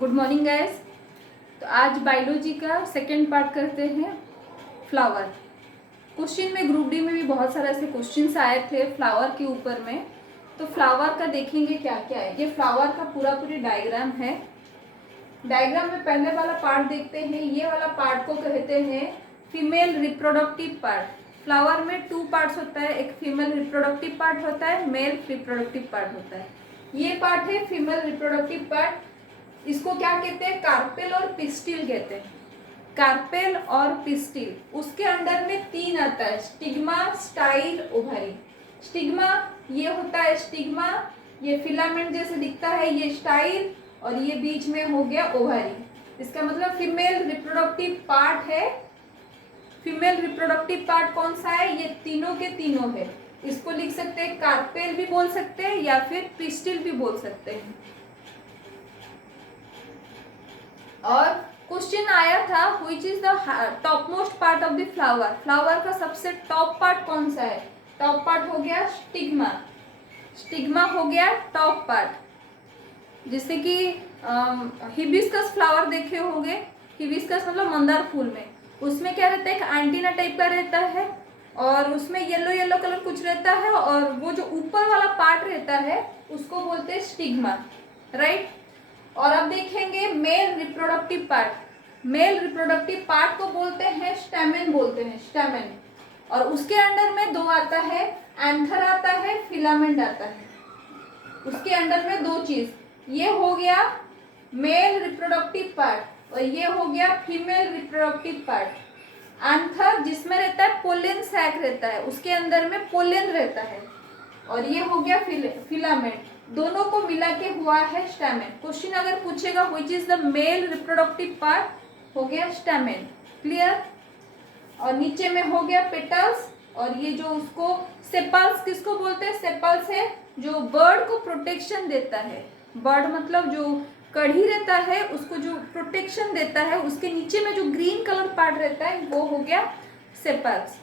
Good morning guys. तो आज biology का सेकेंड पार्ट करते हैं, फ्लावर। क्वेश्चन में ग्रुप डी में भी बहुत सारे ऐसे क्वेश्चंस आए थे फ्लावर के ऊपर में। तो फ्लावर का देखेंगे क्या क्या है। ये फ्लावर का पूरी डायग्राम है। डायग्राम में पहले वाला पार्ट देखते हैं। ये वाला पार्ट को कहते हैं फीमेल रिप्रोडक्टिव पार्ट। फ्लावर में 2 पार्ट्स होता है, एक फीमेल रिप्रोडक्टिव पार्ट होता है, मेल रिप्रोडक्टिव पार्ट होता है। ये पार्ट है फीमेल रिप्रोडक्टिव पार्ट। इसको क्या कहते हैं? कार्पेल और पिस्टिल कहते हैं। कार्पेल और पिस्टिल। उसके अंदर में 3 आता है, स्टिग्मा, स्टाइल, ओवरी। स्टिग्मा ये होता है, स्टिग्मा ये फिलामेंट जैसे दिखता है, ये स्टाइल, और ये बीच में हो गया ओवरी। इसका मतलब फीमेल रिप्रोडक्टिव पार्ट है। फीमेल रिप्रोडक्टिव पार्ट कौन सा है? ये तीनों के तीनों है। इसको लिख सकते हैं, कार्पेल भी बोल सकते हैं या फिर पिस्टिल भी बोल सकते हैं। और क्वेश्चन आया था which is the top most part of the flower. Flower का सबसे टॉप पार्ट कौन सा है? टॉप पार्ट हो गया स्टिग्मा। स्टिग्मा हो गया टॉप पार्ट। जैसे कि हिबिस्कस फ्लावर देखे होंगे। हिबिस्कस मतलब मंदार फूल में, उसमें क्या रहता है? एक एंटीना टाइप का रहता है और उसमें येलो येलो कलर कुछ रहता है, और वो जो ऊपर वाला पार्ट रहता है उसको बोलते हैं स्टिग्मा, राइट। और अब देखेंगे male reproductive part. Male reproductive part को बोलते हैं स्टैमेन, बोलते हैं स्टैमेन। और उसके अंडर में 2 आता है, एंथर आता है, फिलामेंट आता है। उसके अंडर में 2 चीज, ये हो गया मेल रिप्रोडक्टिव पार्ट और ये हो गया फीमेल रिप्रोडक्टिव पार्ट। एंथर जिसमें रहता है पोलन सैक रहता है, उसके अंदर में पोलन रहता है, और ये हो गया फिलामेंट। दोनों को मिला के हुआ है स्टैमेन। क्वेश्चन अगर पूछेगा which is the male reproductive part, हो गया स्टैमेन। क्लियर। और नीचे में हो गया पेटल्स, और ये जो उसको सेपल्स किसको बोलते हैं? सेपल्स है जो बर्ड को प्रोटेक्शन देता है। बर्ड मतलब जो कढ़ी रहता है उसको जो प्रोटेक्शन देता है, उसके नीचे में जो ग्रीन कलर पार्ट रहता है वो हो गया सेपल्स।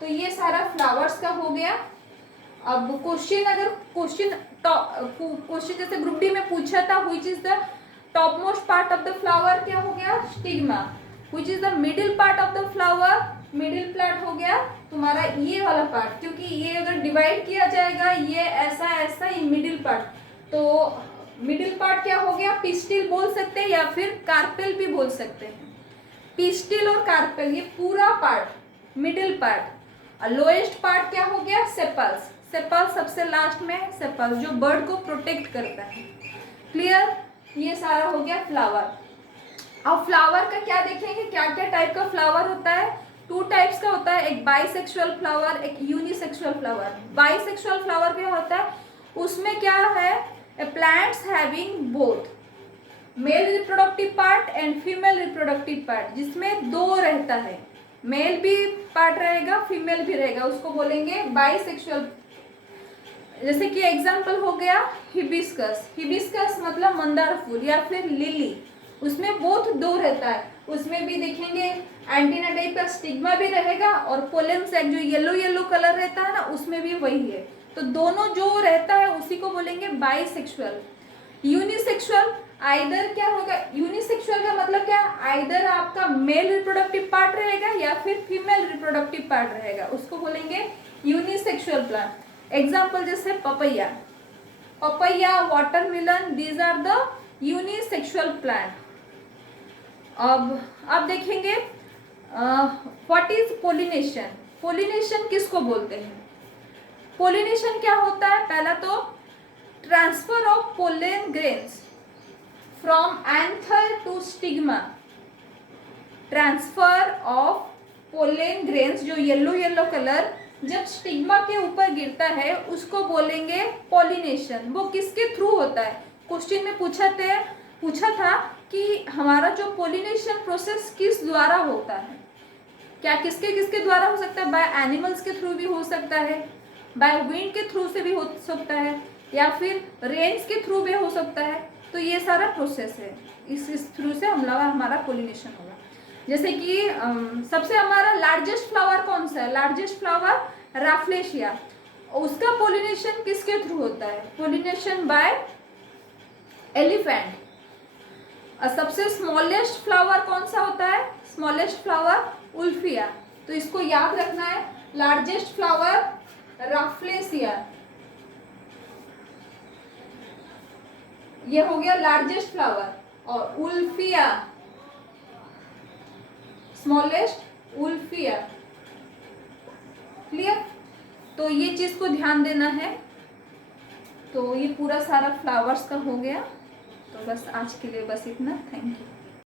तो ये सारा फ्लावर्स का हो गया। अब क्वेश्चन अगर क्वेश्चन जैसे ग्रुप डी में पूछा था which is the top most part of the flower, क्या हो गया? Stigma. Which is the middle part of the flower, middle part हो गया तुम्हारा ये वाला पार्ट, क्योंकि ये अगर डिवाइड किया जाएगा ये ऐसा ऐसा, ये मिडिल पार्ट, तो मिडिल पार्ट क्या हो गया? पिस्टिल बोल सकते हैं या फिर कार्पेल भी बोल सकते हैं। पिस्टिल और कार्पेल ये पूरा part middle part. Lowest part क्या हो गया? सेपल्स। सेपल्स सबसे लास्ट में, सेपल्स जो बर्ड को प्रोटेक्ट करता है। क्लियर। ये सारा हो गया फ्लावर। अब फ्लावर का क्या देखेंगे, क्या क्या टाइप का फ्लावर होता है। 2 टाइप्स का होता है, एक बाइसेक्सुअल फ्लावर, एक यूनिसेक्सुअल फ्लावर। बाइसेक्सुअल फ्लावर क्या होता है? उसमें क्या है? Plants having both male reproductive part and female reproductive part, जिसमें 2 रहता है, मेल भी पार्ट रहेगा, फीमेल भी रहेगा, उसको बोलेंगे बाइसेक्सुअल। जैसे कि एग्जांपल हो गया हिबिस्कस। हिबिस्कस मतलब मंदार फूल या फिर लिली, उसमें बोथ 2 रहता है। उसमें भी देखेंगे एंटीना टाइप का स्टिग्मा भी रहेगा, और पोलन सैक जो येलो येलो कलर रहता है ना, उसमें भी वही है। तो दोनों जो रहता है उसी को बोलेंगे बाइसेक्सुअल। यूनिसेक्सुअल आइदर क्या होगा? यूनिसेक्सुअल का मतलब क्या? आइदर आपका मेल रिप्रोडक्टिव पार्ट रहेगा या फिर फीमेल रिप्रोडक्टिव पार्ट रहेगा, उसको बोलेंगे यूनिसेक्सुअल प्लांट। एग्जाम्पल जैसे papaya, papaya, watermelon, these are the unisexual plant. अब देखेंगे व्हाट इज पोलिनेशन। पोलिनेशन किसको बोलते हैं? पोलिनेशन क्या होता है? पहला तो transfer of pollen grains from anther to stigma. Transfer of pollen grains जो येलो येलो कलर जब स्टिग्मा के ऊपर गिरता है उसको बोलेंगे पोलिनेशन। वो किसके थ्रू होता है? क्वेश्चन में पूछा था कि हमारा जो पोलिनेशन प्रोसेस किस द्वारा होता है। क्या किसके किसके द्वारा हो सकता है? बाय एनिमल्स के थ्रू भी हो सकता है, बाय विंड के थ्रू से भी हो सकता है, या फिर रेन्स के थ्रू भी हो सकता है। तो ये सारा प्रोसेस है, इस थ्रू से हमारा पोलिनेशन होगा। जैसे कि सबसे हमारा लार्जेस्ट फ्लावर कौन सा है? Largest flower Rafflesia. उसका पोलिनेशन किसके थ्रू होता है? Pollination by elephant. सबसे स्मॉलेस्ट फ्लावर कौन सा होता है? Smallest flower Wolffia. तो इसको याद रखना है। लार्जेस्ट फ्लावर राफ्लेसिया, ये हो गया लार्जेस्ट फ्लावर। और उल्फिया स्मॉलेस्ट उल्फिया। क्लियर? तो ये चीज को ध्यान देना है। तो ये पूरा सारा फ्लावर्स का हो गया। तो बस आज के लिए बस इतना। Thank you.